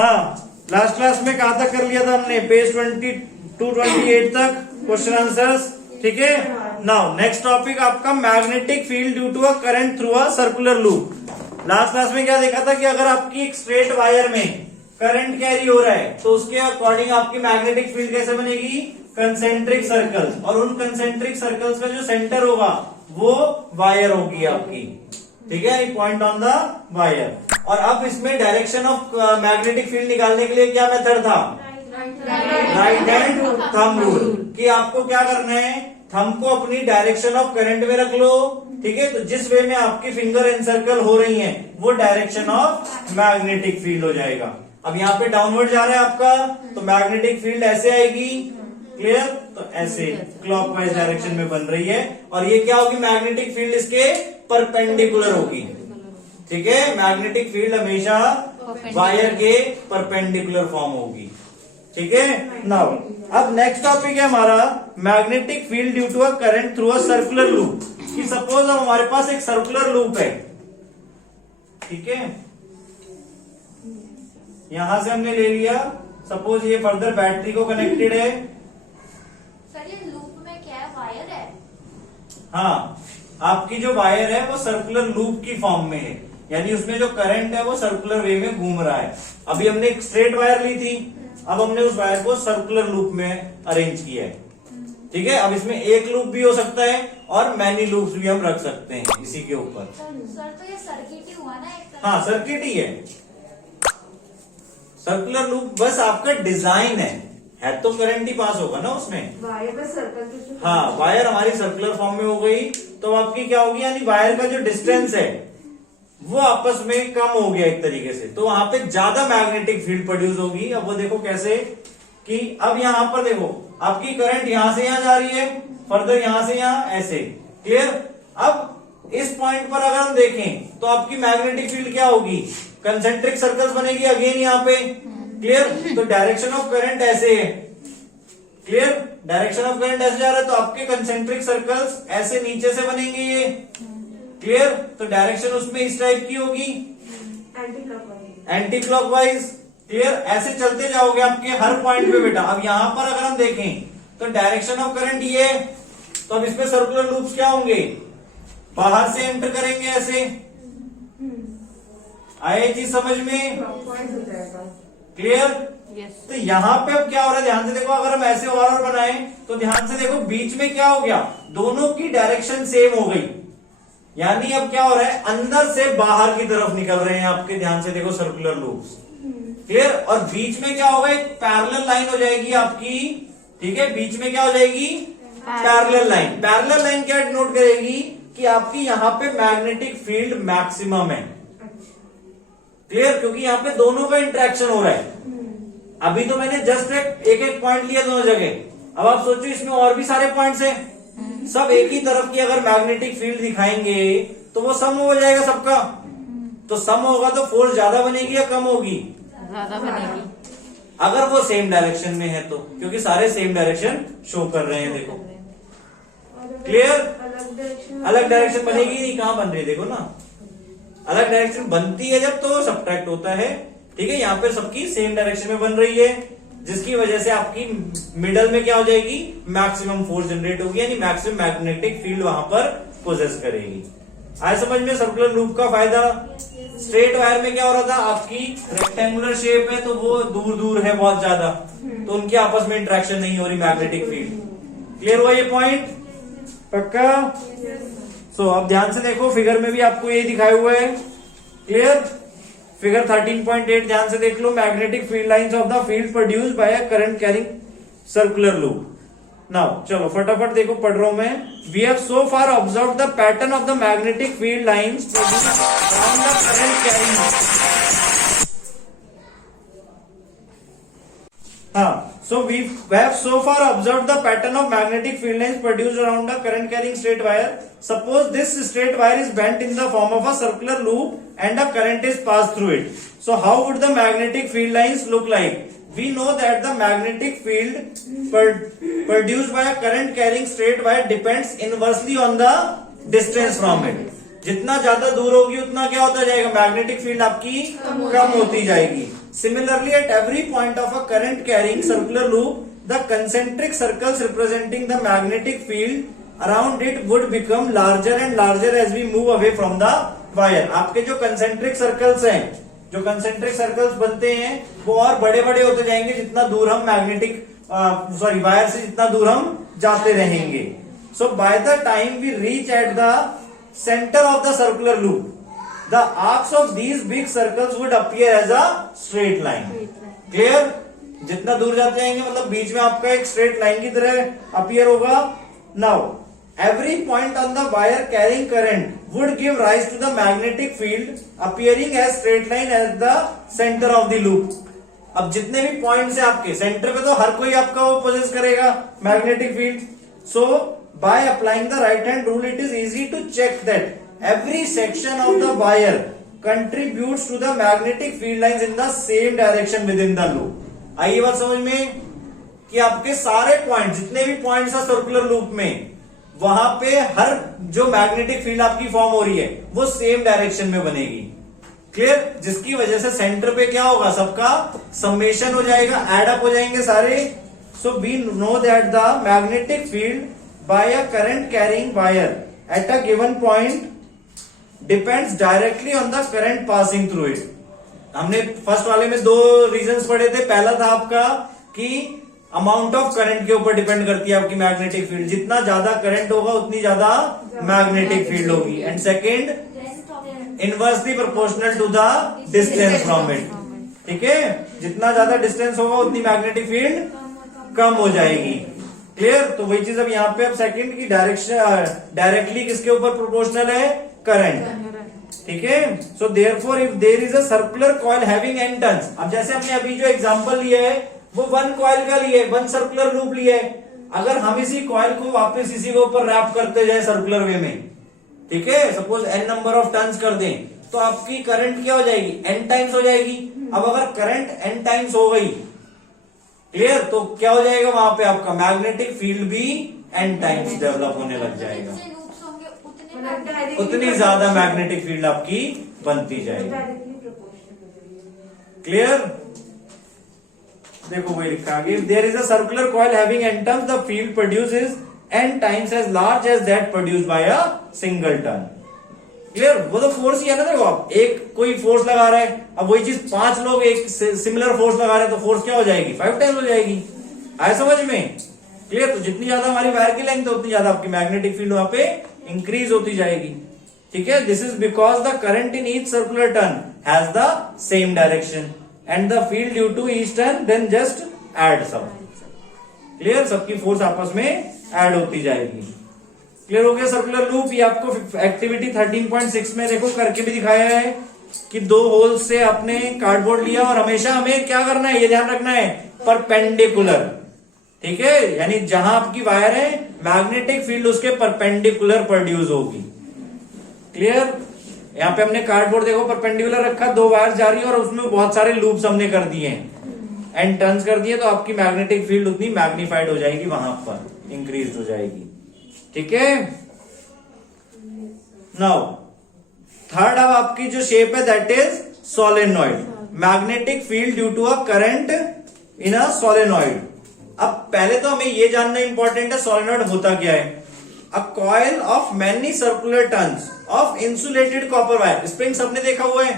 हाँ, last class में कहाँ तक कर लिया था हमने? पेज 22-28 तक क्वेश्चन आंसर्स, ठीक है। नाउ नेक्स्ट टॉपिक आपका magnetic field due to a current through a circular loop. Last class में क्या देखा था कि अगर आपकी एक स्ट्रेट वायर में करंट कैरी हो रहा है तो उसके अकॉर्डिंग आपकी मैग्नेटिक फील्ड कैसे बनेगी? कंसेंट्रिक सर्कल्स, और उन कंसेंट्रिक सर्कल्स में जो सेंटर होगा वो वायर होगी आपकी, ठीक है, पॉइंट ऑन द वायर। और अब इसमें डायरेक्शन ऑफ मैग्नेटिक फील्ड निकालने के लिए क्या मेथड था? राइट हैंड थंब रूल, कि आपको क्या करना है, थंब को अपनी डायरेक्शन ऑफ करंट में रख लो, ठीक है। तो जिस वे में आपकी फिंगर एनसर्कल हो रही है वो डायरेक्शन ऑफ मैग्नेटिक फील्ड हो जाएगा। अब यहाँ पे डाउनवर्ड जा रहा है आपका, तो मैग्नेटिक फील्ड ऐसे आएगी, क्लियर, तो ऐसे क्लॉकवाइज डायरेक्शन में बन रही है। और ये क्या होगी? मैग्नेटिक फील्ड इसके परपेंडिकुलर होगी, ठीक है। मैग्नेटिक फील्ड हमेशा वायर के परपेंडिकुलर फॉर्म होगी, ठीक है। नाउ अब नेक्स्ट टॉपिक है हमारा magnetic field due to a current through a circular loop. कि सपोज अब हमारे पास एक सर्कुलर लूप है, ठीक है, यहां से हमने ले लिया, सपोज ये फर्दर बैटरी को कनेक्टेड है। सर ये लूप में क्या है? वायर है? हाँ, आपकी जो वायर है वो सर्कुलर लूप की फॉर्म में है, यानी उसमें जो करंट है वो सर्कुलर वे में घूम रहा है। अभी हमने एक स्ट्रेट वायर ली थी, अब हमने उस वायर को सर्कुलर लूप में अरेंज किया है, ठीक है। अब इसमें एक लूप भी हो सकता है और मैनी लूप्स भी हम रख सकते हैं इसी के ऊपर। सर तो ये सर्किट ही हुआ ना एक तरह? हाँ, सर्किट ही है, सर्कुलर लूप बस आपका डिजाइन है तो करंट ही पास होगा ना उसमें। वायर में सर्कल, हाँ, वायर हमारी सर्कुलर फॉर्म में हो गई, तो आपकी क्या होगी, यानी वायर का जो डिस्टेंस है वो आपस में कम हो गया एक तरीके से, तो वहां पे ज्यादा मैग्नेटिक फील्ड प्रोड्यूस होगी। अब वो देखो कैसे, कि अब यहां पर देखो आपकी करंट यहां से यहां जा रही है, फर्दर यहां से यहां, ऐसे, क्लियर। अब इस पॉइंट पर अगर हम देखें तो आपकी मैग्नेटिक फील्ड क्या होगी? कंसेंट्रिक सर्कल्स बनेगी अगेन यहाँ पे, क्लियर। तो डायरेक्शन ऑफ करंट ऐसे है, क्लियर, डायरेक्शन ऑफ करंट ऐसे जा रहा है, तो आपके कंसेंट्रिक सर्कल्स ऐसे नीचे से बनेंगे ये, क्लियर। तो डायरेक्शन उसमें इस टाइप की होगी, एंटी क्लॉकवाइज, क्लियर। ऐसे चलते जाओगे आपके हर पॉइंट पे बेटा। अब यहां पर अगर हम देखें तो डायरेक्शन ऑफ करंट ये, तो अब इसमें सर्कुलर लूप्स क्या होंगे? बाहर से एंटर करेंगे ऐसे, आए चीज समझ में, क्लियर। तो यहाँ पे अब क्या हो रहा है, ध्यान से देखो, अगर हम ऐसे और बनाए तो ध्यान से देखो बीच में क्या हो गया, दोनों की डायरेक्शन सेम हो गई, यानी अब क्या हो रहा है, अंदर से बाहर की तरफ निकल रहे हैं आपके, ध्यान से देखो सर्कुलर लूप्स, क्लियर। और बीच में क्या होगा, एक पैरेलल लाइन हो जाएगी आपकी, ठीक है, बीच में क्या हो जाएगी, पैरेलल लाइन। पैरेलल लाइन क्या डिनोट करेगी कि आपकी यहाँ पे मैग्नेटिक फील्ड मैक्सिमम है, क्लियर, क्योंकि यहाँ पे दोनों का इंटरेक्शन हो रहा है। अभी तो मैंने जस्ट एक एक पॉइंट लिया दोनों जगह, अब आप सोचो इसमें और भी सारे पॉइंट्स हैं, सब एक ही तरफ की अगर मैग्नेटिक फील्ड दिखाएंगे तो वो सम हो जाएगा सबका। तो सम होगा तो फोर्स ज्यादा बनेगी या कम होगी? ज्यादा बनेगी, अगर वो सेम डायरेक्शन में है तो, क्योंकि सारे सेम डायरेक्शन शो कर रहे हैं, देखो, क्लियर। अलग डायरेक्शन बनेगी नहीं, कहां बन रही है देखो ना, अलग डायरेक्शन बनती है जब तो सब्ट्रैक्ट होता है, ठीक है। यहाँ पे सबकी सेम डायरेक्शन में बन रही है, जिसकी वजह से आपकी मिडल में क्या हो जाएगी, मैक्सिमम फोर्स जनरेट होगी, यानी मैक्सिमम मैग्नेटिक फील्ड वहां पर पोजेस करेगी। आए समझ में सर्कुलर लूप का फायदा। स्ट्रेट वायर में क्या हो रहा था, आपकी रेक्टेंगुलर शेप है तो वो दूर दूर है बहुत ज्यादा, तो उनकी आपस में इंटरेक्शन नहीं हो रही मैग्नेटिक फील्ड। क्लियर हुआ ये पॉइंट? पक्का? सो अब ध्यान से देखो, फिगर में भी आपको ये दिखाए हुए है, क्लियर। फिगर 13.8 ध्यान से देख लो, magnetic field lines of the field produced by a current carrying circular loop. Now चलो फटाफट देखो, पढ़ रहा हूं मैं। We have so far observe the pattern of the magnetic field lines produced around the current carrying. So we have so far observed the pattern of magnetic field lines produced around a current carrying straight wire. Suppose this straight wire is bent in the form of a circular loop and a current is passed through it. So how would the magnetic field lines look like? We know that the magnetic field produced by a current carrying straight wire depends inversely on the distance from it. जितना ज्यादा दूर होगी उतना क्या होता जाएगा, magnetic field आपकी कम होती जाएगी। Similarly at every point of a current carrying circular loop the concentric circles representing the magnetic field around it would become larger and larger as we move away from the wire. आपके जो concentric circles हैं, जो concentric circles बनते हैं वो और बड़े बड़े होते जाएंगे जितना दूर हम मैग्नेटिक वायर से जितना दूर हम जाते रहेंगे। So by the time we reach at the centre of the circular loop the arcs of these big circles would appear as a straight line. Clear? जितना दूर जाते जाएंगे मतलब बीच में आपका एक स्ट्रेट लाइन की तरह अपीयर होगा। Now every point on the wire carrying current would give rise to the magnetic field appearing as straight line at the center of the loop। अब जितने भी पॉइंट्स हैं आपके सेंटर पे तो हर कोई आपका वो पोजेस करेगा magnetic field. So by applying the right hand rule it is easy to check that every section of the wire contributes to the magnetic field lines in the same direction within the loop. आइए बात समझ में कि आपके सारे point जितने भी points हैं सर्कुलर लूप में वहां पे हर जो मैग्नेटिक फील्ड आपकी फॉर्म हो रही है वो सेम डायरेक्शन में बनेगी। क्लियर? जिसकी वजह से सेंटर पे क्या होगा, सबका समेशन हो जाएगा, एड अप हो जाएंगे सारे। So we know that the magnetic field by a current carrying wire at a given point depends directly on the current passing through it. हमने फर्स्ट वाले में दो रीजंस पढ़े थे। पहला था आपका कि अमाउंट ऑफ करंट के ऊपर डिपेंड करती है आपकी मैग्नेटिक फील्ड, जितना ज्यादा करंट होगा उतनी ज्यादा मैग्नेटिक फील्ड होगी। And second inversely proportional to the distance from it. ठीक है? जितना ज्यादा डिस्टेंस होगा उतनी मैग्नेटिक फील्ड कम हो जाएगी। क्लियर? तो वही चीज अब यहाँ पे अब सेकेंड की डायरेक्टली किसके ऊपर प्रोपोर्शनल है, करंट। ठीक है? So therefore if there is a circular coil having N turns, अब जैसे हमने अभी जो एग्जांपल लिया है वो वन कॉइल का लिए, वन सर्कुलर लूप लिए। अगर हम इसी कॉइल को वापस इसी के ऊपर रैप करते जाए सर्कुलर वे में, ठीक है, suppose n number of turns कर दें तो आपकी करंट क्या हो जाएगी, n टाइम्स हो जाएगी। अब अगर करंट n टाइम्स हो गई, क्लियर, तो क्या हो जाएगा वहां पे आपका मैग्नेटिक फील्ड भी n टाइम्स डेवलप होने लग जाएगा, जितने loops होंगे उतनी ज्यादा मैग्नेटिक फील्ड आपकी बनती जाएगी। क्लियर? देखो वही लिखा है, if there is a circular coil having n turns, the field produces n times as large as that produced by a single turn। Clear? वो तो फोर्स ही है ना। देखो आप एक कोई फोर्स लगा रहा है, अब वही चीज 5 लोग एक सिमिलर फोर्स लगा रहे हैं तो फोर्स क्या हो जाएगी, 5 टाइम्स हो जाएगी। आए समझ में? क्लियर? तो जितनी ज्यादा हमारी वायर की लेंथ है उतनी ज्यादा आपकी मैग्नेटिक फील्ड वहां पे इंक्रीज होती जाएगी। ठीक है? This is because the current in each circular turn has the same direction and the field due to each turn then just add some। Clear? सबकी फोर्स आपस में ऐड होती जाएगी। क्लियर हो गया सर्कुलर लूप? ये आपको एक्टिविटी 13.6 में देखो करके भी दिखाया है कि 2 होल्स से आपने कार्डबोर्ड लिया और हमेशा हमें क्या करना है, ये ध्यान रखना है, परपेंडिकुलर। ठीक है? यानी जहां आपकी वायर है मैग्नेटिक फील्ड उसके परपेंडिकुलर प्रोड्यूस होगी। क्लियर? यहाँ पे हमने कार्डबोर्ड देखो परपेंडिकुलर रखा, 2 वायर जा रही है और उसमें बहुत सारे लूप्स हमने कर दिए हैं, एंड टर्न्स कर दिए, तो आपकी मैग्नेटिक फील्ड उतनी मैग्नीफाइड हो जाएगी, वहां पर इंक्रीज हो जाएगी। ठीक है? नाउ थर्ड अब आपकी जो शेप है that is solenoid. Magnetic field due to a current in a solenoid. अब पहले तो हमें ये जानना इंपॉर्टेंट है सोलेनॉइड होता क्या है। A coil of many circular turns of insulated copper wire। Spring सबने देखा हुआ है।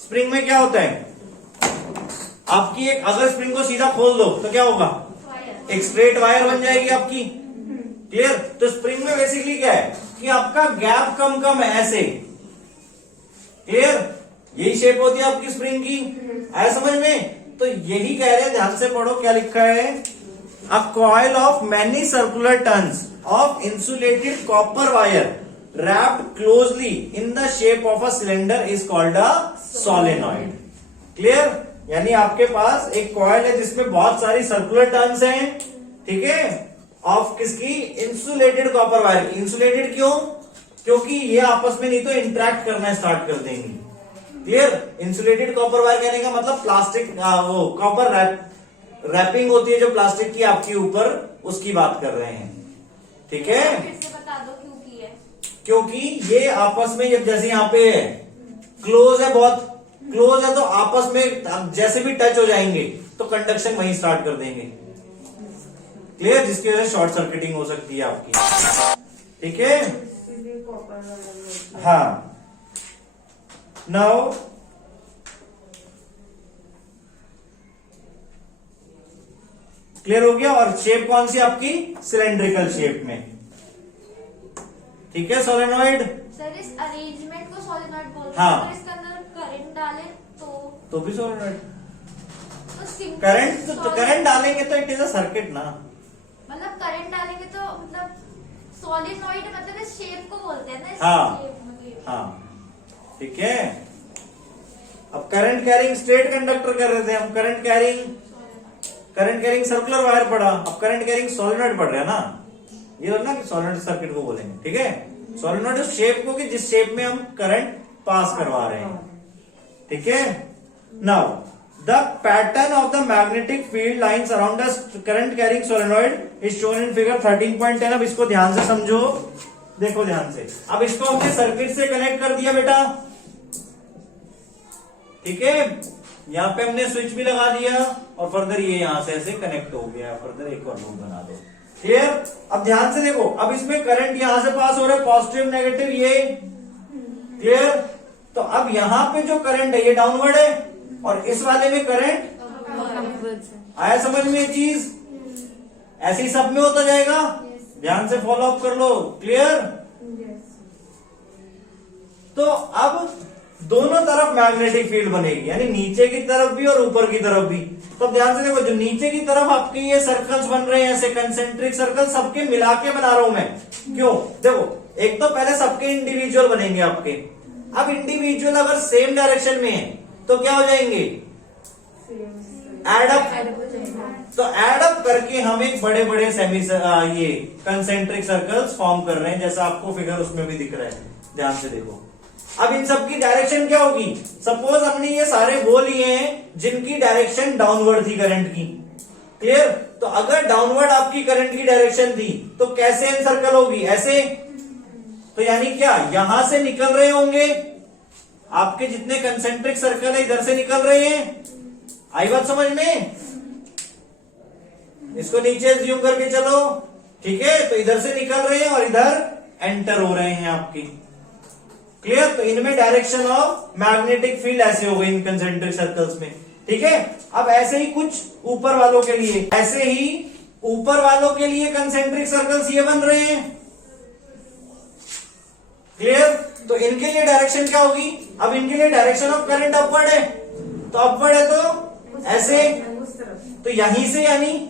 स्प्रिंग में क्या होता है, आपकी एक अगर स्प्रिंग को सीधा खोल दो तो क्या होगा, एक स्ट्रेट वायर बन जाएगी आपकी। क्लियर? तो स्प्रिंग में बेसिकली क्या है कि आपका गैप कम कम है, ऐसे। क्लियर? यही शेप होती है आपकी स्प्रिंग की। आया समझ में? तो यही कह रहे हैं, ध्यान से पढ़ो क्या लिखा है। A coil of many circular turns of insulated copper wire wrapped closely in the shape of a cylinder is called a solenoid। Clear? यानी आपके पास एक कॉइल है जिसमें बहुत सारी सर्कुलर टर्न्स हैं, ठीक है, ऑफ किसकी, इंसुलेटेड कॉपर वायर। इंसुलेटेड क्यों? क्योंकि ये आपस में नहीं तो इंटरेक्ट करना स्टार्ट कर देंगी। क्लियर? इंसुलेटेड कॉपर वायर कहने का मतलब प्लास्टिक, वो कॉपर रैपिंग होती है जो प्लास्टिक की आपके ऊपर, उसकी बात कर रहे हैं। ठीक है? फिर से बता दो क्यों की है। क्योंकि ये आपस में जैसे यहाँ पे है, क्लोज है, बहुत क्लोज है, तो आपस में जैसे भी टच हो जाएंगे तो कंडक्शन वहीं स्टार्ट कर देंगे। क्लियर? जिसकी वजह से शॉर्ट सर्किटिंग हो सकती है आपकी। ठीक है, हाँ। नाउ क्लियर हो गया। और शेप कौन सी आपकी? सिलेंड्रिकल शेप में। ठीक है, सोलेनॉइड। सर इस अरेंजमेंट को सोलेनॉइड बोलते हैं। हाँ। अगर इसके अंदर करंट डालें तो भी सोलेनॉइड। तो सिंपल करंट तो करंट डालेंगे तो इट इज अ सर्किट ना। मतलब करंट डालेंगे तो मतलब सोलेनॉइड मतलब इस शेप को बोलते हैं ना, इस हाँ। शेप में। हाँ, ठीक है। अब करंट कैरिंग स्ट्रेट कंडक्टर कर रहे थे हम, करंट कैरिंग सर्कुलर वायर पढ़ा, अब करंट कैरिंग सोलेनॉइड पढ़ रहे हैं ना। ये लोग ना कि सोलेनॉइड सर्किट को बोलेंगे। ठीक है, सोलेनॉइड उस शेप को कि जिस शेप में हम करंट पास करवा रहे हैं। ठीक है, now the pattern of the magnetic field lines around the current carrying solenoid is shown in figure 13.10। अब इसको ध्यान से समझो, देखो ध्यान से। अब इसको हमने सर्किट से कनेक्ट कर दिया बेटा। ठीक है, यहाँ पे हमने स्विच भी लगा दिया और फर्दर ये यहां से ऐसे कनेक्ट हो गया। फर्दर एक और लूप बना दो। क्लियर? अब ध्यान से देखो, अब इसमें करंट यहां से पास हो रहा है, पॉजिटिव नेगेटिव ये। क्लियर? तो अब यहां पे जो करंट है ये डाउनवर्ड है और इस वाले में करंट आया समझ में ये चीज? ऐसे ही सब में होता जाएगा। ध्यान से फॉलो अप कर लो। क्लियर? तो अब दोनों तरफ मैग्नेटिक फील्ड बनेगी, यानी नीचे की तरफ भी और ऊपर की तरफ भी। तो ध्यान से देखो, जो नीचे की तरफ आपके ये सर्कल्स बन रहे हैं, ऐसे कंसेंट्रिक सर्कल, सबके मिला के बना रहा हूं मैं। क्यों? देखो, एक तो पहले सबके इंडिविजुअल बनेंगे आपके। अब इंडिविजुअल अगर सेम डायरेक्शन में है तो क्या हो जाएंगे? Add up. तो एड अप करके हम एक बड़े बड़े सेमी ये कंसेंट्रिक सर्कल्स फॉर्म कर रहे हैं, जैसा आपको फिगर उसमें भी दिख रहा है। ध्यान से देखो, अब इन सब की डायरेक्शन क्या होगी? सपोज हमने ये सारे वो लिए हैं जिनकी डायरेक्शन डाउनवर्ड थी करंट की। क्लियर? तो अगर डाउनवर्ड आपकी करंट की डायरेक्शन थी तो कैसे एनसर्कल होगी? ऐसे। तो यानी क्या, यहां से निकल रहे होंगे आपके जितने कंसेंट्रिक सर्कल है, इधर से निकल रहे हैं। आई बात समझ में? इसको नीचे ज्यूम करके चलो। ठीक है, तो इधर से निकल रहे हैं और इधर एंटर हो रहे हैं आपकी। क्लियर? तो इनमें डायरेक्शन ऑफ मैग्नेटिक फील्ड ऐसे हो गई इन कंसेंट्रिक सर्कल्स में। ठीक है, अब ऐसे ही कुछ ऊपर वालों के लिए, ऐसे ही ऊपर वालों के लिए कंसेंट्रिक सर्कल्स ये बन रहे हैं। क्लियर? तो इनके लिए डायरेक्शन क्या होगी? अब इनके लिए डायरेक्शन ऑफ करंट अपवर्ड है, तो अपवर्ड है तो ऐसे, तो यहीं से यानी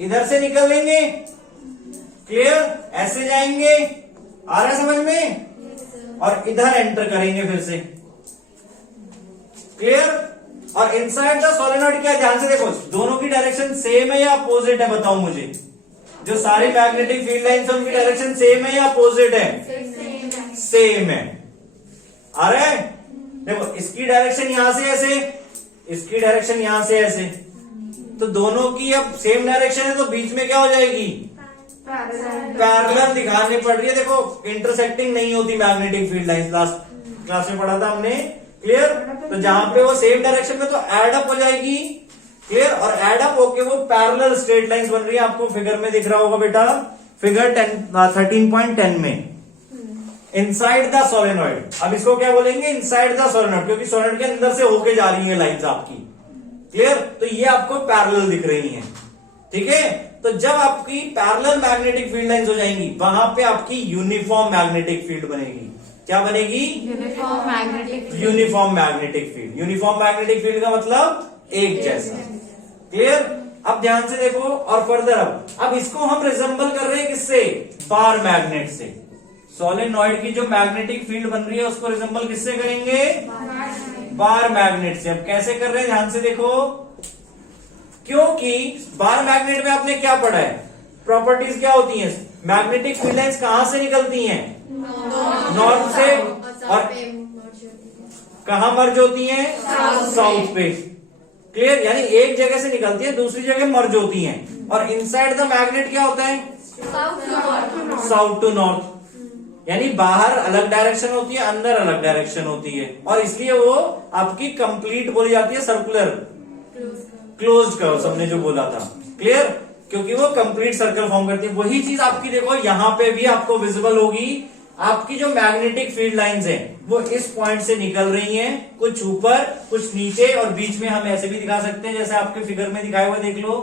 इधर से निकलेंगे। क्लियर? ऐसे जाएंगे, आ रहा है समझ में? और इधर एंटर करेंगे फिर से। क्लियर? और इनसाइड द सोलेनॉइड क्या? ध्यान से देखो, दोनों की डायरेक्शन सेम है या अपोजिट है? बताओ मुझे। जो सारी मैग्नेटिक फील्ड लाइंस है उनकी डायरेक्शन सेम है या अपोजिट है? सेम है। आ रहा है? देखो, इसकी डायरेक्शन यहां से ऐसे, इसकी डायरेक्शन यहां से ऐसे, तो दोनों की अब सेम डायरेक्शन है, तो बीच में क्या हो जाएगी? पैरेलल दिखानी पड़ रही है। देखो, इंटरसेक्टिंग नहीं होती magnetic field lines, last class में पढ़ा था हमने। क्लियर? तो जहां पे वो सेम डायरेक्शन में, तो एड अप हो जाएगी। क्लियर? और एड अप होके वो पैरेलल स्ट्रेट लाइंस बन रही है। आपको फिगर में दिख रहा होगा बेटा, फिगर 13.10 में, इनसाइड द सोलेनॉइड। अब इसको क्या बोलेंगे? इनसाइड द सोलेनॉइड, क्योंकि सोलेनॉइड के अंदर से होके जा रही है लाइंस आपकी। क्लियर? तो ये आपको पैरेलल दिख रही हैं। ठीक है, तो जब आपकी पैरेलल मैग्नेटिक फील्ड लाइंस हो जाएंगी, वहां पे आपकी यूनिफॉर्म मैग्नेटिक फील्ड बनेगी। क्या बनेगी? Uniform magnetic field. Uniform magnetic field. Uniform magnetic field का मतलब एक जैसा। क्लियर? अब ध्यान से देखो, और फर्दर अब इसको हम रिजेंबल कर रहे हैं किससे? बार मैग्नेट से। सोलेनॉइड की जो मैग्नेटिक फील्ड बन रही है उसको रिजेंबल किससे करेंगे? बार मैग्नेट से। अब कैसे कर रहे हैं? ध्यान से देखो, क्योंकि बार मैग्नेट में आपने क्या पढ़ा है? प्रॉपर्टीज क्या होती हैं? मैग्नेटिक फील्ड लाइंस कहां से निकलती हैं? नॉर्थ से। और कहां मर्ज होती हैं? साउथ पे। क्लियर? यानी एक जगह से निकलती है, दूसरी जगह मर्ज होती हैं। और इनसाइड द मैग्नेट क्या होता है? South to north. South to north. यानी बाहर अलग डायरेक्शन होती है, अंदर अलग डायरेक्शन होती है, और इसलिए वो आपकी कंप्लीट बोली जाती है सर्कुलर क्लोज्ड कर्व, हमने जो बोला था। क्लियर? क्योंकि वो कंप्लीट सर्कल फॉर्म करती है। वही चीज आपकी देखो यहां पे भी आपको विजिबल होगी। आपकी जो मैग्नेटिक फील्ड लाइंस हैं वो इस पॉइंट से निकल रही हैं, कुछ ऊपर कुछ नीचे, और बीच में हम ऐसे भी दिखा सकते हैं जैसे आपके फिगर में दिखाए हुए, देख लो।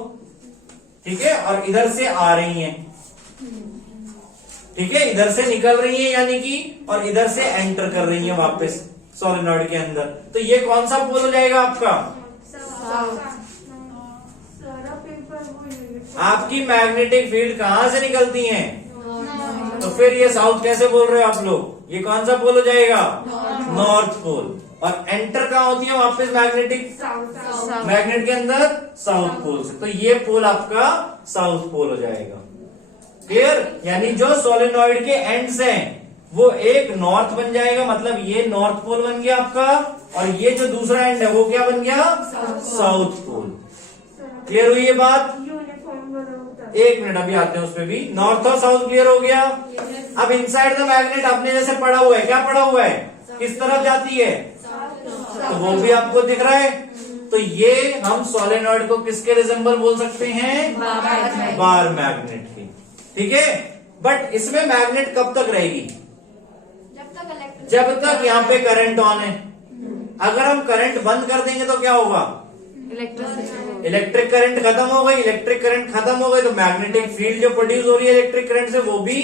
ठीक है? और इधर से आ रही हैं, ठीक है, इधर से निकल रही है यानी कि, और इधर से एंटर कर रही है वापस सोलेनॉइड के अंदर। तो ये कौन सा पोल हो जाएगा आपका? आपकी मैग्नेटिक फील्ड कहां से निकलती है? तो फिर ये साउथ कैसे बोल रहे हो आप लोग? ये कौन सा पोल हो जाएगा? North pole. और एंटर कहां होती है वापस मैग्नेटिक मैग्नेट के अंदर? साउथ पोल से। तो ये पोल आपका साउथ पोल हो जाएगा। क्लियर? यानी जो सोलेनॉइड के एंड्स हैं वो एक नॉर्थ बन जाएगा, मतलब ये नॉर्थ पोल बन गया आपका, और ये जो दूसरा एंड है वो क्या बन गया? South pole. क्लियर हुई ये बात? एक मिनट, अभी आते हैं उस पे भी। नॉर्थ और साउथ क्लियर हो गया। अब इनसाइड द मैग्नेट आपने जैसे पढ़ा हुआ है, क्या पढ़ा हुआ है? किस तरफ जाती है? तो वो भी आपको दिख रहा है। तो ये हम सोलेनॉइड को किसके रिजेंबल बोल सकते हैं? बार मैग्नेट के। ठीक है? बट इसमें मैग्नेट कब तक रहेगी? जब तक यहाँ पे करंट ऑन है। अगर हम करंट बंद कर देंगे तो क्या होगा? इलेक्ट्रिक करंट खत्म हो गई। इलेक्ट्रिक करंट खत्म हो गई तो मैग्नेटिक फील्ड जो प्रोड्यूस हो रही है इलेक्ट्रिक करंट से वो भी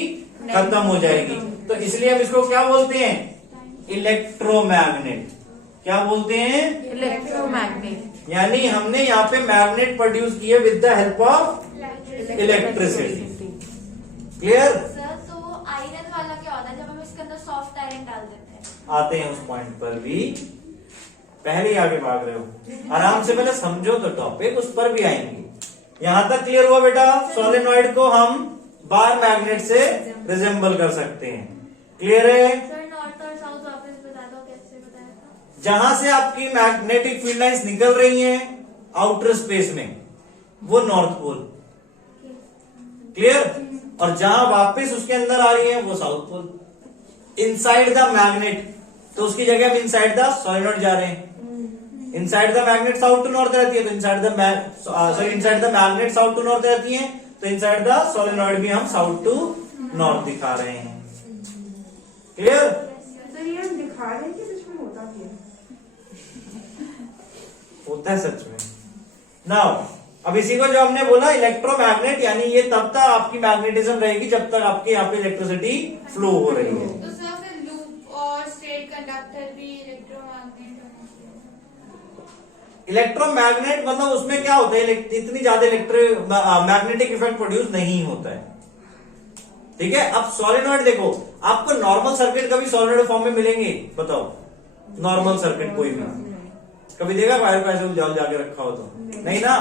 खत्म हो जाएगी। तो इसलिए हम इसको क्या बोलते हैं? इलेक्ट्रोमैग्नेट। क्या बोलते हैं? इलेक्ट्रोमैग्नेट। यानी हमने यहाँ पे मैग्नेट प्रोड्यूस किए with the help of electricity. Clear? Sir तो आयरन वाला क्या होता है जब हम इसके अंदर सॉफ्ट आयरन डाल देते हैं? आते हैं उस पॉइंट पर भी। पहले ही आगे भाग रहे हो, आराम से पहले समझो तो टॉपिक, उस पर भी आएंगे। यहां तक क्लियर हुआ बेटा? सोलेनॉइड को हम बार मैग्नेट से रिजेंबल कर सकते हैं। क्लियर है? सर नॉर्थ और साउथ वापस बता दो, कैसे बताया था? जहां से आपकी मैग्नेटिक फील्ड लाइंस निकल रही हैं आउटर स्पेस में, वो नॉर्थ पोल। क्लियर? और जहां वापस उसके अंदर आ रही है वो south pole. Inside the magnet, तो उसकी जगह हम इनसाइड द सोलेनॉइड जा रहे हैं। Inside the magnet south to north रहती है, तो inside the magnet south to north रहती है, तो इनसाइड द सोलेनॉइड भी हम साउथ टू नॉर्थ दिखा रहे हैं। क्लियर? दिखा रहे हैं कि सच में होता क्या? होता है सच में। नाउ अब इसी को जो हमने बोला इलेक्ट्रोमैग्नेट, यानी ये तब तक आपकी मैग्नेटिज्म रहेगी जब तक आपके यहाँ पे इलेक्ट्रिसिटी फ्लो हो रही है। तो सर फिर लूप और स्ट्रेट कंडक्टर भी इलेक्ट्रोमैग्नेट होना चाहिए? इलेक्ट्रोमैग्नेट मतलब उसमें क्या होता है, इतनी ज्यादा मैग्नेटिक इफेक्ट प्रोड्यूस नहीं होता है। ठीक है? अब सोलेनॉइड देखो, आपको नॉर्मल सर्किट कभी सोलेनॉइड फॉर्म में मिलेंगे? बताओ, नॉर्मल सर्किट कोई भी कभी देखा वायर को ऐसे उलझा के रखा हो तो? नहीं ना,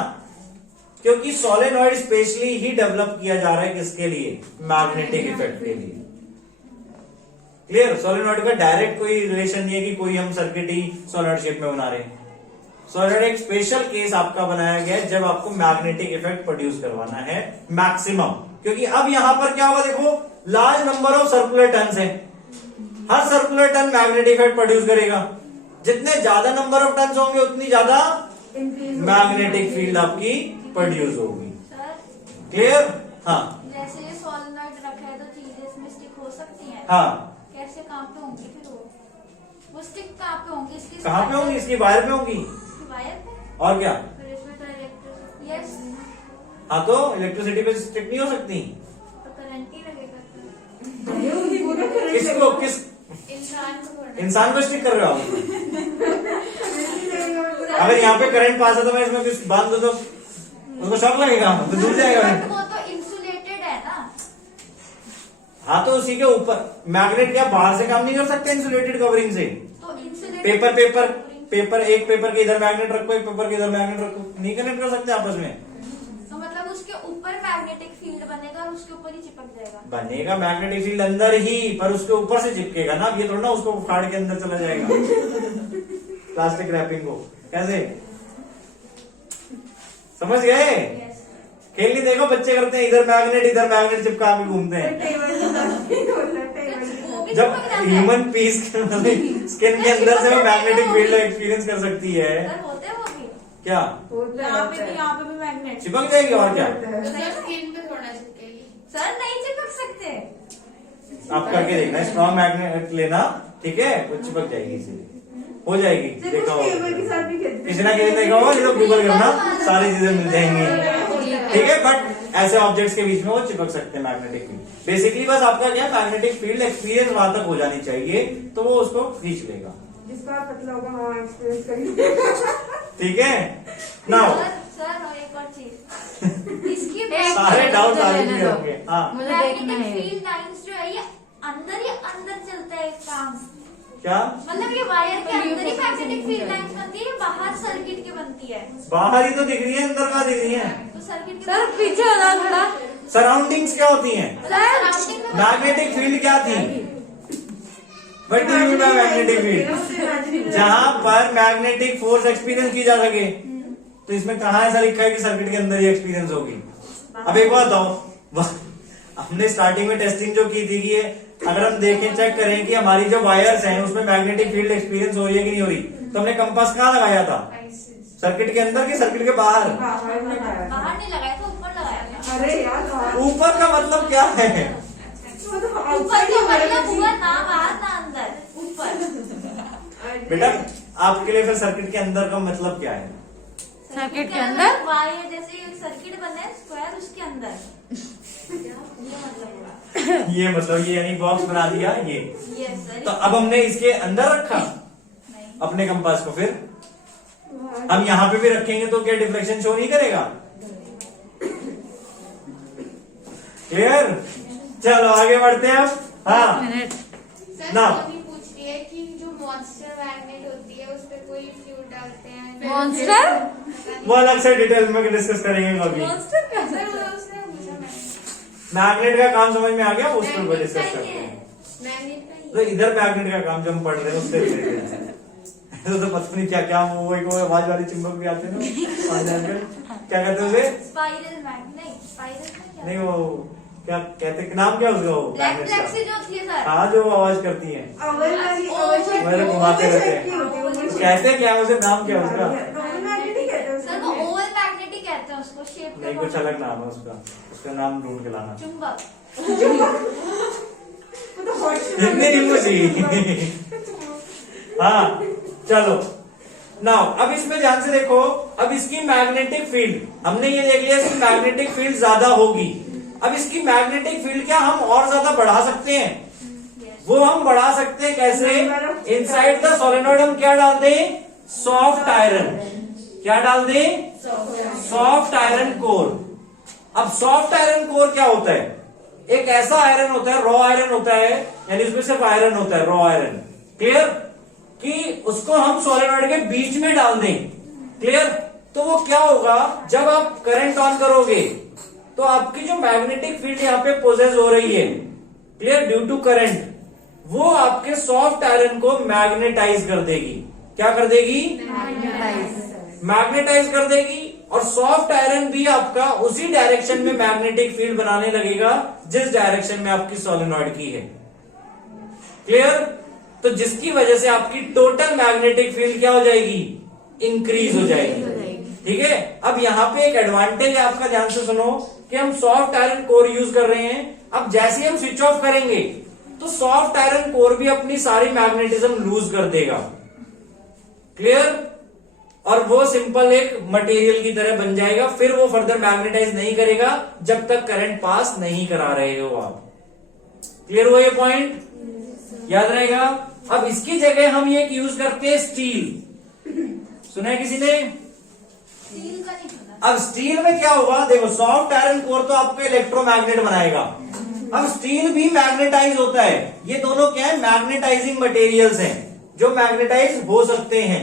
क्योंकि सोलेनॉइड स्पेशली ही डेवलप किया जा रहा है किसके लिए? मैग्नेटिक इफेक्ट के लिए। क्लियर? सोलेनॉइड का डायरेक्ट कोई रिलेशन नहीं है कि कोई हम सर्किट ही सोलेनॉइड शेप में बना रहे हैं। सोलेनॉइड एक स्पेशल केस आपका बनाया गया है जब आपको मैग्नेटिक इफेक्ट प्रोड्यूस करवाना है मैक्सिमम। क्योंकि अब यहां पर क्या होगा देखो, large number of circular turns हैं, हर circular turn magnetic effect produce करेगा। जितने ज्यादा नंबर ऑफ टर्न्स होंगे उतनी ज्यादा मैग्नेटिक फील्ड आपकी प्रोड्यूस होगी। Sir clear? हाँ जैसे ये सोलेनॉइड रखा है तो चीजें इसमें स्टिक हो सकती हैं? हाँ। कैसे, कहाँ पे होंगी फिर वो स्टिक कहाँ पे होंगी? इसकी कहाँ पे होंगी? इसकी वायर पे होंगी। वायर पे? और क्या? फिर इसमें तो इलेक्ट्रिसिटी, यस, हाँ तो इलेक्ट्रिसिटी पे स्टिक नहीं हो सकती। तो करंट ही लगेगा। किसको? किस इंसान को थोड़ा इंसान को स्टिक कर रहे हो आप? अगर यहाँ पे करंट पास है तो मैं इसमें कुछ बांध दो तो उसको शॉक लगेगा, तो दूर जाएगा। बट वो तो इंसुलेटेड है ना। हाँ तो उसी के ऊपर मैग्नेट क्या बाहर से काम नहीं कर सकते इंसुलेटेड कवरिंग से? तो इंसुलेटेड पेपर एक पेपर के इधर मैग्नेट रखो, एक पेपर के इधर मैग्नेट रखो, नहीं कनेक्ट कर सकते आपस में। तो मतलब उसके ऊपर मैग्नेटिक फील्ड बनेगा और उसके ऊपर ही चिपक जाएगा। बनेगा मैग्नेटिक फील्ड अंदर ही, पर उसके ऊपर से चिपकेगा ना। ये थोड़ा ना उसको फाड़ के अंदर चला जाएगा प्लास्टिक रैपिंग को। कैसे समझ गए? यस। खेल नहीं देखो बच्चे करते हैं, इधर मैग्नेट चिपका के घूमते हैं। टेबल भी जब चिपक जाता है। ह्यूमन पीस स्किन के अंदर से वो मैग्नेटिक फील्ड एक्सपीरियंस कर सकती है। सर होते हैं वो भी। क्या यहाँ पे भी मैग्नेट। चिपक जाएगी और क्या? तो सर स्किन पे थोड़ा चिपकेगी। सर नहीं चिपक सकते। आप करके देखना, स्ट्रॉन्ग मैग्नेट लेना, ठीक है, वो चिपक जाएगी इसीलिए, हो जाएगी। सिर्फ देखा उस टेबल के होगा साथ भी खेलते किसी ना किसी ने देखा होगा, तो गूगल करना, सारी चीजें मिल जाएंगी, ठीक है। बट ऐसे ऑब्जेक्ट्स के बीच में वो चिपक सकते हैं मैग्नेटिक फील्ड। बेसिकली बस आपका क्या, मैग्नेटिक फील्ड एक्सपीरियंस वहां तक हो जानी चाहिए, तो वो उसको खींच लेगा, जिसका पतला होगा हाँ एक्सपीरियंस करेंगे। ठीक है। नाउ सर और एक और चीज इसकी सारे डाउट आगे भी होंगे। हाँ मुझे देखना मैग्नेटिक है। फील्ड लाइंस जो है ये अंदर चलता है काम। क्या मतलब ये वायर के अंदर ही मैग्नेटिक फील्ड लाइंस बनती है, बाहर सर्किट की बनती है। बाहर ही तो दिख रही है, अंदर कहाँ दिख रही है? तो सर्किट सर पीछे होना थोड़ा। सराउंडिंग्स क्या होती हैं? सराउंडिंग में मैग्नेटिक फील्ड क्या थी? What do you know magnetic field? जहां पर मैग्नेटिक फोर्स एक्सपीरियंस की जा सके। तो इसमें कहा ऐसा लिखा है कि सर्किट के अंदर ही एक्सपीरियंस होगी? अब एक बात बताओ, हमने स्टार्टिंग में टेस्टिंग जो की थी कि ये अगर हम देखें, चेक करें कि हमारी जो वायर्स हैं उसमें मैग्नेटिक फील्ड एक्सपीरियंस हो रही है कि नहीं हो रही, तो हमने कंपास कहाँ लगाया था? सर्किट के अंदर कि सर्किट के बाहर? बाहर लगाया। बाहर नहीं लगाया था, ऊपर लगाया था। अरे यार बाहर। ऊपर का मतलब क्या है? मतलब ऊपर outside का ही हमारे मतलब पीछे। हुआ ना बाहर ना अंदर, ऊपर। बेटा आपके लिए फिर सर्किट के अंदर का मतलब क्या है? सर्किट के अंदर? वायर जैसे एक सर्किट बना है स्क्वायर, उसके अंदर ये मतलब हुआ। ये मतलब ये यानी बॉक्स बना दिया ये। Yes sir. तो अब हमने इसके अंदर रखा नहीं अपने कंपास को, फिर हम यहाँ पे भी रखेंगे तो क्या डिफ्लेक्शन शो नहीं करेगा? क्लियर? चलो आगे बढ़ते हैं अब। हाँ मिनट। सर ना। अभी पूछ रही है कि जो मॉन्स्टर मैग्नेट होती है उस पर कोई फ्लूइड डालते हैं। मॉन्स्टर? वो अलग से डिटेल में डिस्कस करेंगे कभी। मॉन्स्टर क्या? सर वो उसने पूछा मैग्नेट का काम समझ में आ गया, उस पर डिस्कस करते हैं। मैग्नेट का तो इधर मैग्नेट का काम जो हम पढ़ रहे हैं उससे related है। तो पता नहीं क्या क्या वो एक आवाज वाली चुंबक भी आते हैं ना, क्या कहते हैं उसे? स्पाइरल मैग्नेट नहीं, स्पाइरल क्या? नहीं वो क्या कहते हैं, नाम क्या उसका? वो ब्लैक मैग्नेट ब्लैक का। से जो थी सर। हाँ जो आवाज करती है, अवल वाली अवल shape मेरे की, घुमाते oval रहते shape की होती है, oval shape। कहते हैं क्या उसे, नाम क्या है उसका? अवल magnet ही कहते हैं सर वो उसको। ओवल मैग्नेट ही कहते हैं उसको, शेप नहीं कुछ अलग नाम है उसका, उसका नाम ढूंढ के लाना। चुंबक। वो तो hot shape हिंदी नहीं पूछी। हाँ चलो नाउ अब इसमें ध्यान से देखो, अब इसकी मैग्नेटिक फील्ड हमने ये देख लिया, इसकी मैग्नेटिक फील्ड ज्यादा होगी। अब इसकी मैग्नेटिक फील्ड क्या हम और ज्यादा बढ़ा सकते हैं? वो हम बढ़ा सकते हैं कैसे? इनसाइड द सोलेनोइड हम क्या डाल दें? Soft iron. क्या डाल दें? Soft iron core. अब सॉफ्ट आयरन कोर क्या होता है? एक ऐसा आयरन होता है, रॉ आयरन होता है, यानी उसमें सिर्फ आयरन होता है, रॉ आयरन। क्लियर? कि उसको हम सोलेनोइड के बीच में डाल दें। क्लियर? तो वो क्या होगा, जब आप करंट ऑन करोगे तो आपकी जो मैग्नेटिक फील्ड यहाँ पे पोजेस हो रही है, क्लियर, ड्यू टू करंट, वो आपके सॉफ्ट आयरन को मैग्नेटाइज कर देगी। क्या कर देगी? मैग्नेटाइज कर देगी। और सॉफ्ट आयरन भी आपका उसी डायरेक्शन में मैग्नेटिक फील्ड बनाने लगेगा जिस डायरेक्शन में आपकी सोलेनोइड की है। क्लियर? तो जिसकी वजह से आपकी टोटल मैग्नेटिक फील्ड क्या हो जाएगी? इंक्रीज हो जाएगी। ठीक है? अब यहाँ पे एक एडवांटेज है आपका, ध्यान से सुनो, कि हम सॉफ्ट आयरन कोर यूज कर रहे हैं। अब जैसे ही हम स्विच ऑफ करेंगे तो सॉफ्ट आयरन कोर भी अपनी सारी मैग्नेटिज्म लूज कर देगा। क्लियर? और वो सिंपल एक मटेरियल की तरह बन जाएगा, फिर वो फर्दर मैग्नेटाइज नहीं करेगा जब तक करंट पास नहीं करा रहे हो आप। क्लियर हुआ ये पॉइंट? याद रहेगा। अब इसकी जगह हम ये यूज करते हैं स्टील। सुना है किसी ने? स्टील का नहीं सुना। अब स्टील में क्या होगा, देखो सॉफ्ट आयरन कोर तो आपको इलेक्ट्रोमैग्नेट बनाएगा। अब स्टील भी मैग्नेटाइज होता है। ये दोनों क्या है? मैग्नेटाइजिंग मटेरियल्स हैं जो मैग्नेटाइज हो सकते हैं।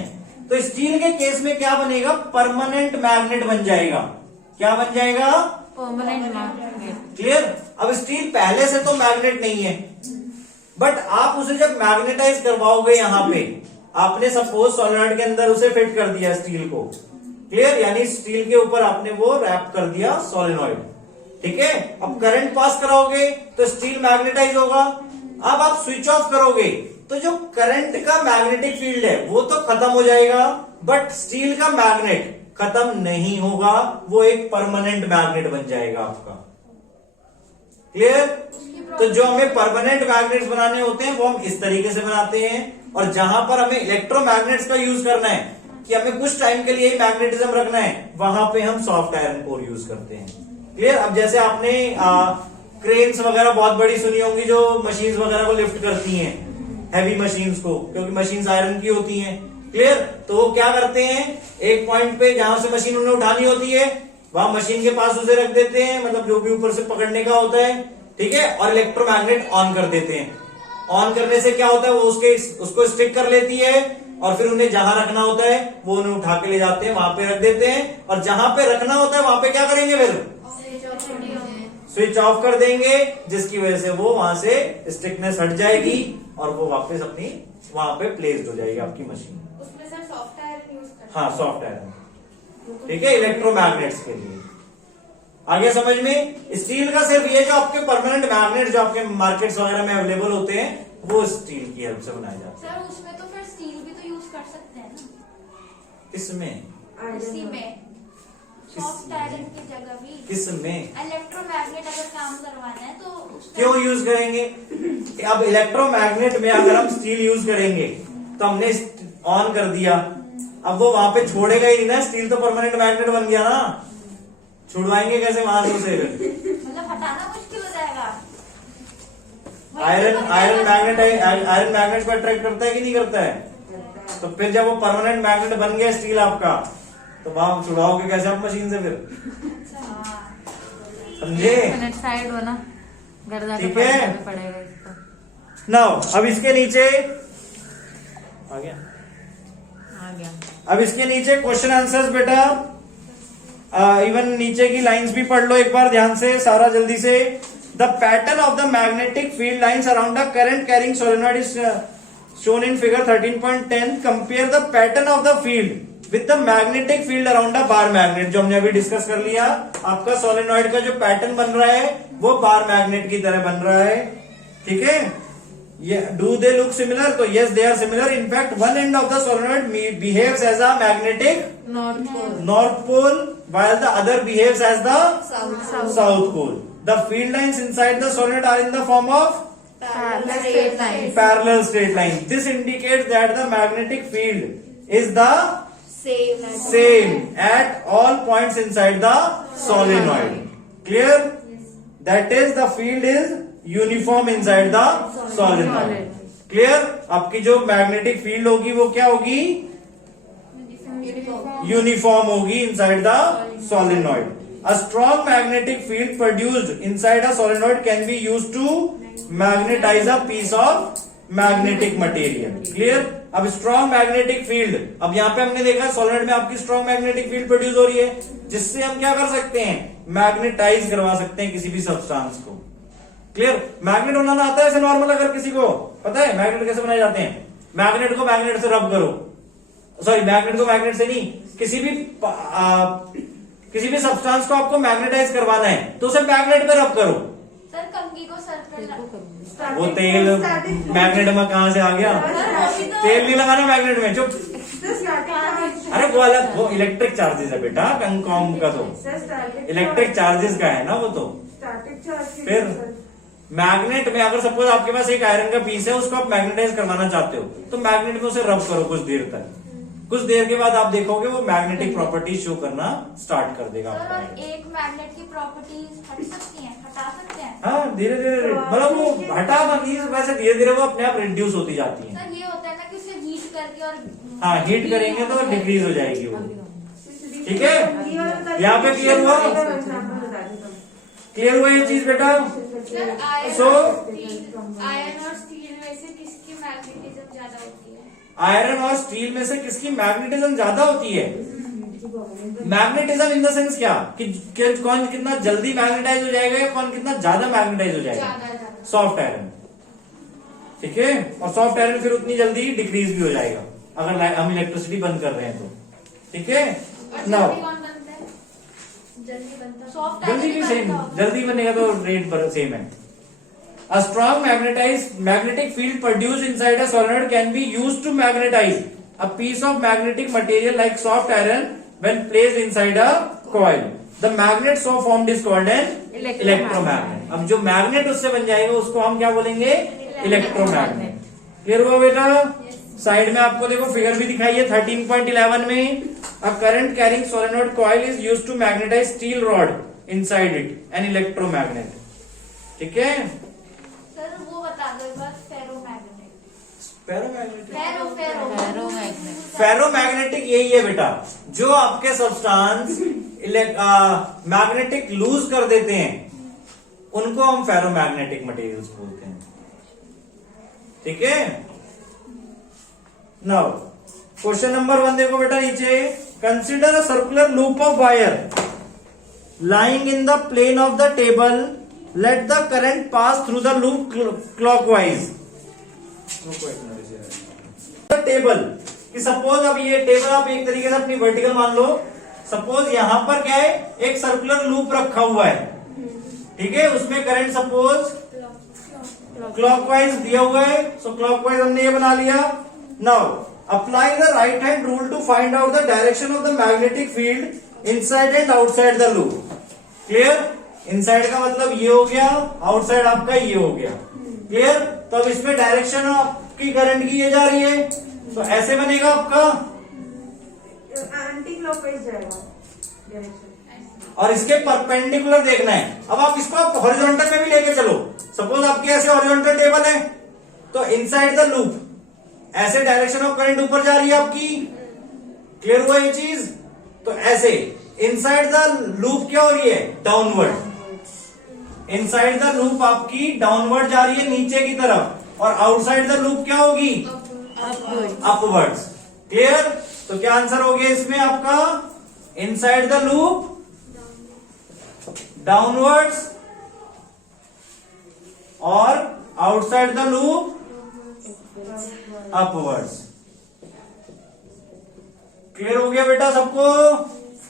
तो स्टील के केस में क्या बनेगा? परमानेंट मैग्नेट बन जाएगा। क्या बन जाएगा? Permanent magnet. क्लियर? अब स्टील पहले से तो मैग्नेट नहीं है, बट आप उसे जब मैग्नेटाइज करवाओगे, यहां पे आपने सपोज सोलेनोइड के अंदर उसे फिट कर दिया स्टील को। क्लियर? यानी स्टील के ऊपर आपने वो रैप कर दिया सोलेनोइड। ठीक है? अब करंट पास कराओगे तो स्टील मैग्नेटाइज होगा। अब आप स्विच ऑफ करोगे तो जो करंट का मैग्नेटिक फील्ड है वो तो खत्म हो जाएगा, बट स्टील का मैग्नेट खत्म नहीं होगा, वो एक परमानेंट मैग्नेट बन जाएगा आपका। क्लियर? तो जो हमें परमानेंट मैग्नेट्स बनाने होते हैं वो हम इस तरीके से बनाते हैं, और जहां पर हमें इलेक्ट्रोमैग्नेट्स का यूज करना है कि हमें कुछ टाइम के लिए मैग्नेटिज्म रखना है, वहां पे हम सॉफ्ट आयरन कोर यूज करते हैं। क्लियर? अब जैसे आपने क्रेन्स वगैरह बहुत बड़ी सुनी होंगी जो मशीन्स वगैरह को लिफ्ट करती हैं, हैवी मशीन्स को, क्योंकि मशीन्स आयरन की होती हैं। क्लियर? तो वो क्या करते हैं, एक पॉइंट पे जहां से मशीन उन्हें उठानी होती है वहां मशीन के पास उसे रख देते हैं, मतलब जो भी ऊपर से पकड़ने का होता है, ठीक है, और इलेक्ट्रोमैग्नेट ऑन कर देते हैं। ऑन करने से क्या होता है, वो उसको स्टिक कर लेती है, और फिर उन्हें जहां रखना होता है वो उन्हें उठा के ले जाते हैं, वहां पे रख देते हैं, और जहां पे रखना होता है वहां पे क्या करेंगे, फिर स्विच ऑफ कर देंगे, जिसकी वजह से वो वहां से स्टिकनेस हट जाएगी और वो वापस अपनी वहां पे प्लेस्ड हो जाएगी आपकी मशीन। उसमें सर सॉफ्ट आयरन यूज करते हाँ, सॉफ्ट आयरन, ठीक है, इलेक्ट्रोमैग्नेट्स के लिए। आगे समझ में? स्टील का सिर्फ ये जो आपके परमानेंट मैग्नेट जो आपके मार्केट्स वगैरह में अवेलेबल होते हैं वो स्टील की हेल्प से बनाए जाते हैं। सर उसमें तो फिर स्टील भी तो यूज कर सकते हैं ना, किसमें? इसी में सॉफ्ट आयरन की जगह भी किसमें? इलेक्ट्रोमैग्नेट अगर काम करवाना है तो उसका क्यों यूज करेंगे? अब इलेक्ट्रोमैग्नेट में अगर हम स्टील यूज करेंगे तो हमने ऑन कर दिया, अब वो वहां पे छोड़ेगा ही नहीं ना, स्टील तो परमानेंट मैग्नेट बन गया ना, छुड़वाएंगे कैसे वहां से उसे? मतलब हटाना मुश्किल हो जाएगा। आयरन मैग्नेट को अट्रैक्ट करता है कि नहीं करता है? तो फिर जब वो परमानेंट मैग्नेट बन गया स्टील आपका, तो वहां छुड़वाओगे कैसे आप मशीन से फिर? समझे? मिनट साइड हो ना, घर जाके ठीक है। पढ़ना पड़ेगा इसको। नाउ अब इसके नीचे आ गया, आ गया। अब इसके नीचे क्वेश्चन आंसर्स बेटा, इवन नीचे की लाइंस भी पढ़ लो एक बार ध्यान से सारा जल्दी से। The pattern of the magnetic field lines around the current carrying solenoid is shown in figure 13.10। Compare the pattern of the field with the magnetic field around the bar magnet, जो हमने अभी डिस्कस कर लिया। आपका solenoid का जो pattern बन रहा है वो बार मैग्नेट की तरह बन रहा है, ठीक है। ये डू दे लुक सिमिलर? तो yes they are similar. In fact one end of the solenoid behaves as a magnetic north pole while the other behaves as the south pole. The field lines inside the solenoid are in the form of parallel straight line. This indicates that the magnetic field is the same at all points inside the solenoid. Clear? That is, the field is uniform inside the solenoid. Clear? आपकी जो magnetic field होगी वो क्या होगी? Uniform होगी inside the solenoid. A strong magnetic field produced inside a solenoid can be used to magnetise a piece of magnetic material. Clear? अब strong magnetic field, अब यहाँ पे हमने देखा सोलेनॉइड में आपकी स्ट्रॉन्ग मैग्नेटिक फील्ड प्रोड्यूस हो रही है, जिससे हम क्या कर सकते हैं, मैग्नेटाइज करवा सकते हैं किसी भी सब्सटेंस को। क्लियर? मैग्नेट बनाना आता है ऐसे नॉर्मल? अगर किसी को पता है मैग्नेट कैसे बनाए जाते हैं? मैग्नेट को मैग्नेट से रब करो, सॉरी मैग्नेट को मैग्नेट से नहीं, किसी भी सब्सटेंस को आपको मैग्नेटाइज करवाना है तो उसे मैग्नेट पे रब करो। सर कंघी को सर्कल वो तेल मैग्नेट में कहां से आ गया? तेल नहीं लगाना मैग्नेट में, चुप। अरे वो अलग, वो इलेक्ट्रिक चार्जेस है बेटा, कंकॉम का तो इलेक्ट्रिक चार्जेस का है ना वो तो। फिर मैग्नेट में अगर सपोज आपके पास एक आयरन का पीस है, उसको आप मैग्नेटाइज करवाना चाहते हो तो मैग्नेट में उसे रब करो कुछ देर तक, कुछ देर के बाद आप देखोगे वो मैग्नेटिक प्रॉपर्टीज शो करना स्टार्ट कर देगा। सर और एक मैग्नेट की प्रॉपर्टीज हट सकती हैं, हटा सकते हैं? हाँ, धीरे धीरे, मतलब वो हटाना नहीं, वैसे धीरे धीरे वो अपने आप रिड्यूस होती जाती है। सर ये होता है ना कि उसे हीट करके और हाँ, हीट करेंगे तो डिक्रीज हो जाएगी वो। ठीक है, यहाँ पे क्लियर हुआ? क्लियर हुआ ये चीज बेटा? सर So- आयरन और स्टील में से किसकी मैग्नेटिज्म ज्यादा होती है? आयरन और स्टील में से किसकी मैग्नेटिज्म ज्यादा होती है? मैग्नेटिज्म इन द सेंस क्या कि कौन कितना जल्दी मैग्नेटाइज हो जाएगा या कौन कितना ज्यादा मैग्नेटाइज हो जाएगा? ज्यादा। सॉफ्ट आयरन, ठीक है। और सॉफ्ट आयरन फिर उतनी जल्दी डिक्रीज भी हो जाएगा अगर हम इलेक्ट्रिसिटी बंद कर रहे हैं तो, ठीक है। और नाउ जल्दी कौन बनता है? जल्दी बनता है सॉफ्ट जल्दी भी सेम, जल्दी बनेगा तो रेट पर सेम है। A strong magnetic field produced inside a solenoid can be used to magnetize a piece of magnetic material like soft iron when placed inside a coil. The magnet so formed is called an electromagnet. अब जो magnet उससे बन जाएगा उसको हम क्या बोलेंगे? Electromagnet. Clear हुआ बेटा? साइड में आपको देखो फिगर भी दिखाई है 13.11 में. A current carrying solenoid coil is used to magnetize steel rod inside it, an electromagnet. ठीक है? सर वो बता दो एक बार फेरोमैग्नेटिक. फेरोमैग्नेट. फेरोमैग्नेटिक यही है बेटा, जो आपके सब्सटेंस मैग्नेटिक लूज कर देते हैं उनको हम फेरोमैग्नेटिक मटेरियल्स बोलते हैं. ठीक है? नाउ क्वेश्चन नंबर 1 देखो बेटा नीचे. Consider a circular loop of wire lying in the plane of the table. Let the current pass through the loop clockwise. The table कि सपोज अब ये टेबल आप एक तरीके से अपनी वर्टिकल मान लो. सपोज यहां पर क्या है, एक सर्कुलर लूप रखा हुआ है. ठीक है, उसमें करंट सपोज क्लॉकवाइज दिया हुआ है. सो क्लॉकवाइज हमने ये बना लिया. Now apply the right hand rule to find out the direction of the magnetic field inside and outside the loop. Clear? Inside का मतलब ये हो गया, आउटसाइड आपका ये हो गया. क्लियर? तो अब इसमें डायरेक्शन आपकी करंट की ये जा रही है, तो ऐसे बनेगा आपका, एंटी क्लॉकवाइज जाएगा डायरेक्शन. और इसके परपेंडिकुलर देखना है. अब आप इसको आप हॉरिजॉन्टल में भी लेके चलो. सपोज आपके ऐसे हॉरिजॉन्टल टेबल है, तो इनसाइड द लूप ऐसे डायरेक्शन ऑफ करंट ऊपर जा रही है आपकी. क्लियर हुआ ये चीज? तो ऐसे इनसाइड द लूप क्या हो रही है? डाउनवर्ड. इनसाइड द लूप आपकी डाउनवर्ड जा रही है नीचे की तरफ, और आउटसाइड द लूप क्या होगी? अपवर्ड्स. क्लियर? तो क्या आंसर हो गया इसमें आपका? इनसाइड द लूप डाउनवर्ड्स और outside the loop upwards. Clear हो गया बेटा सबको?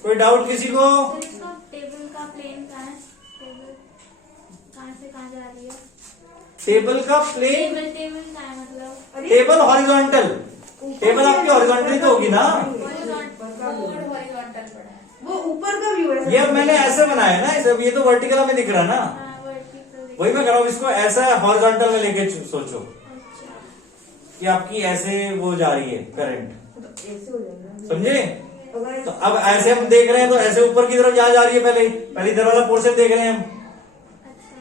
कोई डाउट किसी को? सर इसका टेबल का प्लेन कहाँ है? टेबल कहाँ से कहाँ जा रही है? टेबल का प्लेन, टेबल कहाँ है मतलब? Table horizontal. टेबल आपकी हॉरिजॉन्टल ही तो होगी ना. हॉरिजॉन्टल पड़ा है. वो ऊपर का व्यू है. ये अब मैंने ऐसे बनाया ना, इसे ये तो वर्टिकल हमें दिख रहा ना. हाँ, vertical. वही मैं कह रहा हूं, इसको ऐसा हॉरिजॉन्टल में लेके सोचो अच्छा. कि आपकी ऐसे वो जा रही है करंट. ऐसे हो जाएगा. समझे? अगर तो अब ऐसे हम देख रहे हैं, तो ऐसे ऊपर की तरफ जहां जा रही है, पहले इधर वाला पोर्शन देख रहे हैं हम. अच्छा.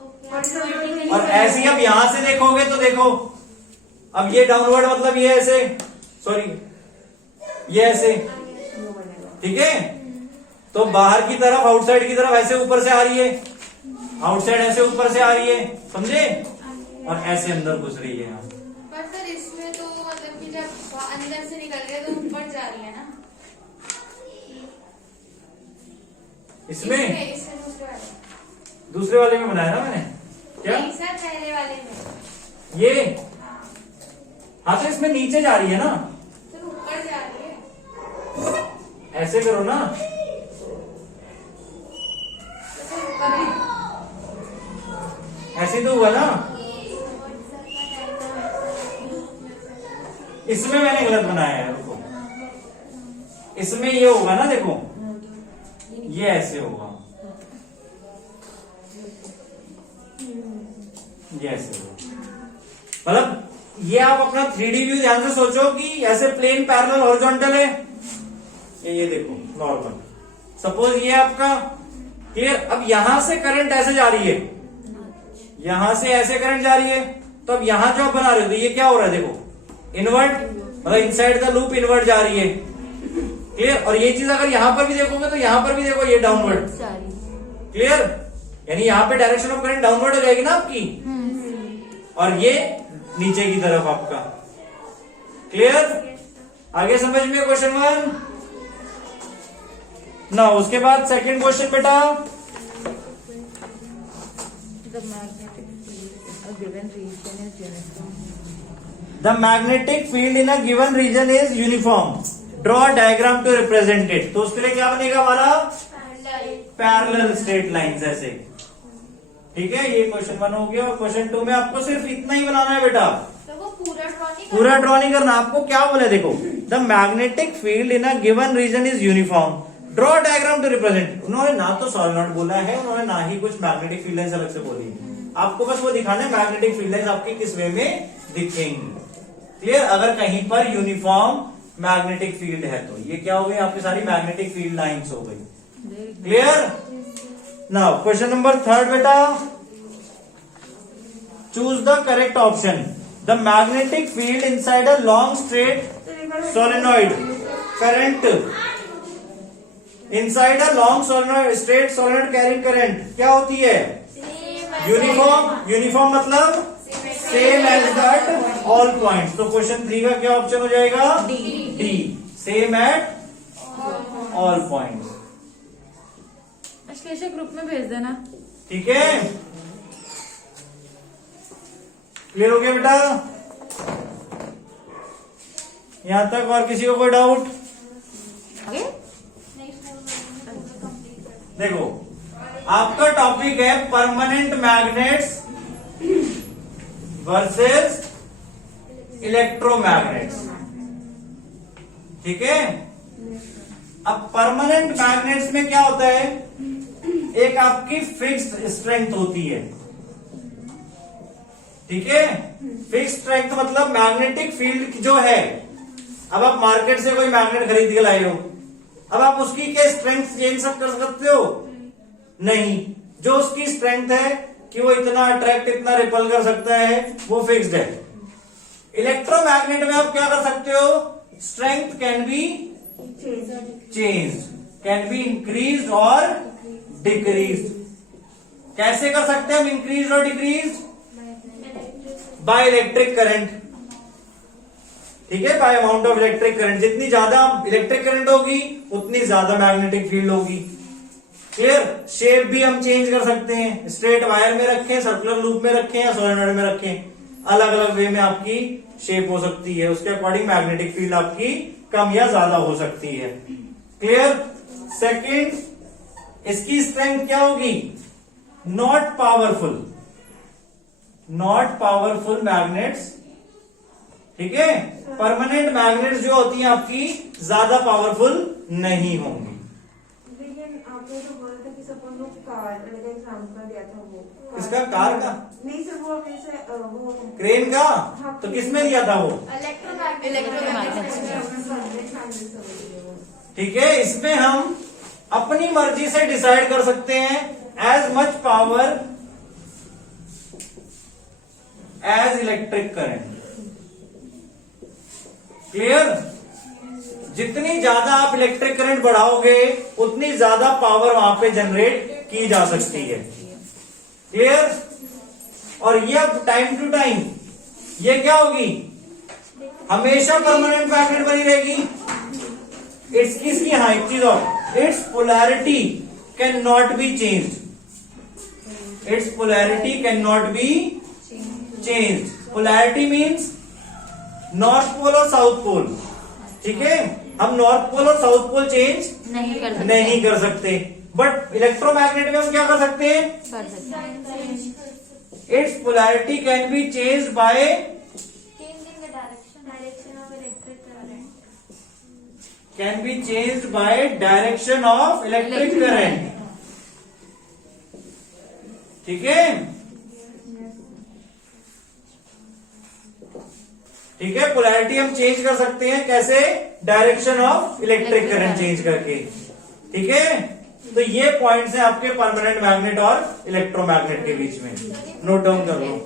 ओके. Horizontal. और ऐसे ही अब यहां से देखोगे तो देखो, अब ये डाउनवर्ड मतलब ये ऐसे, सॉरी ये ऐसे. ठीक है? तो बाहर की तरफ, आउटसाइड की तरफ ऐसे ऊपर से आ रही है, आउटसाइड ऐसे ऊपर से आ रही है. समझे? और ऐसे अंदर घुस रही है. यहाँ पर सर इसमें तो मतलब कि जब अंदर से निकल रही है तो ऊपर जा रही है ना. इसमें इसमें दूसरे वाले में बनाया ना मैंने. क्या नहीं सर, पहले वाले में. ये? हाँ. हाँ, तो इसमें नीचे जा रही है ना. सर ऊपर जा रही है. ऐसे करो ना. तो सर ऊपर है. ऐसे ही तो हुआ ना. इसमें मैंने गलत बनाया है. रुको, इसमें ये होगा ना, देखो ये ऐसे होगा, ये ऐसे होगा. मतलब ये आप अपना 3D व्यू ध्यान से सोचो कि ऐसे प्लेन पैरेलल हॉरिजॉन्टल है. ये देखो नॉर्मल. सपोज ये आपका. क्लियर? अब यहां से करंट ऐसे जा रही है, यहां से ऐसे करंट जा रही है. तो अब यहां जो आप बना रहे हो, तो ये क्या हो रहा है? देखो इनवर्ट, मतलब इनसाइड द लूप इनवर्ट जा रही है. क्लियर? और ये चीज अगर यहां पर भी देखोगे तो यहां पर भी देखो ये डाउनवर्ड. क्लियर? यानी यहां पे डायरेक्शन ऑफ करंट डाउनवर्ड हो जाएगी ना आपकी, और ये नीचे की तरफ आपका. क्लियर? आगे समझ में क्वेश्चन 1 ना. उसके बाद सेकंड क्वेश्चन बेटा. The magnetic field in a given region is uniform. Draw a diagram to represent it. तो उसके लिए क्या बनेगा हमारा? पैरेलल स्ट्रेट लाइंस ऐसे. ठीक है, ये क्वेश्चन 1 हो गया। और क्वेश्चन 2 में आपको सिर्फ इतना ही बनाना है बेटा, तो वो पूरा ड्रॉ नहीं पूरा ड्रॉ नहीं करना। आपको क्या बोले देखो, the magnetic field in a given region is uniform, draw diagram to represent. उन्होंने ना तो सॉलिनॉइड बोला है, उन्होंने ना ही कुछ मैग्नेटिक फील्ड लाइंस अलग से बोली है। आपको बस वो दिखाना है मैग्नेटिक फील्ड लाइंस आपकी किस वे में दिखेंगी। क्लियर, अगर कहीं पर यूनिफॉर्म मैग्नेटिक फील्ड है तो ये क्या हो गई, आपकी सारी मैग्नेटिक फील्ड लाइंस हो गई। क्लियर। नाउ क्वेश्चन नंबर 3 बेटा, choose the correct option. The magnetic field inside a long straight solenoid current, inside a long solenoid straight solenoid carrying current क्या होती है, यूनिफॉर्म। यूनिफॉर्म मतलब same as that all points. तो question 3 का क्या option हो जाएगा, D, same at all points. Ashlesha group में भेज देना। ठीक है, क्लियर हो गया बेटा, यहां तक। और किसी को कोई डाउट? आगे देखो, आपका टॉपिक है परमानेंट मैग्नेट्स वर्सेस इलेक्ट्रोमैग्नेट्स। ठीक है, अब परमानेंट मैग्नेट्स में क्या होता है, एक आपकी फिक्स्ड स्ट्रेंथ होती है। ठीक है, फिक्स्ड स्ट्रेंथ मतलब मैग्नेटिक फील्ड जो है, अब आप मार्केट से कोई मैग्नेट खरीद के लाए हो, अब आप उसकी क्या स्ट्रेंथ चेंज कर सकते हो? नहीं, जो उसकी स्ट्रेंथ है कि वो इतना अट्रैक्ट, इतना रिपल कर सकता है, वो फिक्स्ड है। इलेक्ट्रोमैग्नेट में आप क्या कर सकते हो, strength can be change, can be increase और डिक्रीज। कैसे कर सकते हैं हम इंक्रीज और डिक्रीज? By electric current. ठीक है, bye amount of electric current. जितनी ज्यादा इलेक्ट्रिक करंट होगी उतनी ज्यादा मैग्नेटिक फील्ड होगी। क्लियर। शेप भी हम चेंज कर सकते हैं, स्ट्रेट वायर में रखें, सर्कुलर लूप में रखें या सोलेनॉइड में रखें, अलग अलग वे में आपकी शेप हो सकती है, उसके अकॉर्डिंग मैग्नेटिक फील्ड आपकी कम या ज्यादा हो सकती है। क्लियर। सेकंड, इसकी स्ट्रेंथ क्या होगी, not powerful, not powerful magnets. ठीक है, परमानेंट मैग्नेट्स जो होती हैं आपकी ज्यादा पावरफुल नहीं होंगी। लेकिन आपने तो बोला था कि सपोज वो कार का एग्जाम्पल दिया था, वो इसका कार का नहीं सर, वो वैसे वो क्रेन का, तो किसमें दिया था वो? ठीक है, इसमें हम अपनी मर्जी से डिसाइड कर सकते हैं as much power as electric current. Clear. जितनी ज्यादा आप इलेक्ट्रिक करंट बढ़ाओगे उतनी ज्यादा पावर वहां पे जनरेट की जा सकती है। क्लियर। और ये अब टाइम टू टाइम ये क्या होगी, हमेशा परमानेंट मैग्नेट बनी रहेगी। इट्स किसकी, हाँ एक चीज और, its polarity can not be changed. Its polarity can not be changed. Polarity means north pole और साउथ पोल। ठीक है, हम नॉर्थ पोल और साउथ पोल चेंज नहीं कर सकते, बट इलेक्ट्रोमैग्नेट में हम क्या कर सकते हैं, it's polarity can be change by can be change bye direction of electric current. ठीक है, ठीक है, पोलैरिटी हम चेंज कर सकते हैं कैसे, direction of electric current change करके। ठीक है, तो ये पॉइंट्स हैं आपके परमानेंट मैग्नेट और इलेक्ट्रोमैग्नेट के बीच में, नोट डाउन कर लो।